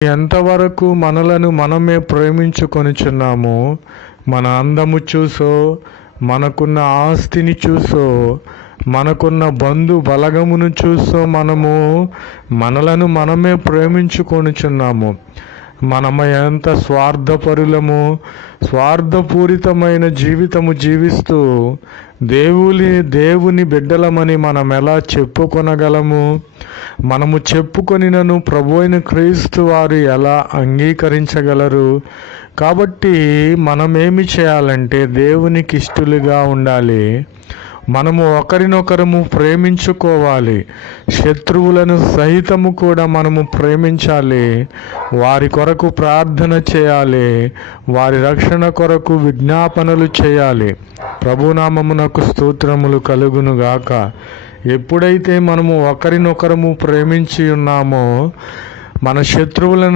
ఎంతవరకు మనలను మనమే ప్రేమించుకొనుచున్నాము మన అందము చూసో మనకున్న ఆస్తిని చూసో మనకున్న బంధు బలగమును చూసో మనము మనలను మనమే ప్రేమించుకొనుచున్నాము మనము ఎంత స్వార్థపరులము స్వార్థపూరితమైన జీవితము జీవిస్తూ దేవుని దేవుని బిడ్డలమని మనం ఎలా చెప్పుకొనగలము? మనము చెప్పుకొనినను ప్రభు అయిన క్రీస్తు వారు ఎలా అంగీకరించగలరు? కాబట్టి మనమేమి చేయాలంటే దేవునికి ఇష్టలుగా ఉండాలి. మనము ఒకరినొకరము ప్రేమించుకోవాలి. శత్రువులను సహితము కూడా మనము ప్రేమించాలి. వారి కొరకు ప్రార్థన చేయాలి. వారి రక్షణ కొరకు విజ్ఞాపనలు చేయాలి. ప్రభునామమునకు స్తోత్రములు కలుగును గాక. ఎప్పుడైతే మనము ఒకరినొకరము ప్రేమించి ఉన్నామో మన శత్రువులను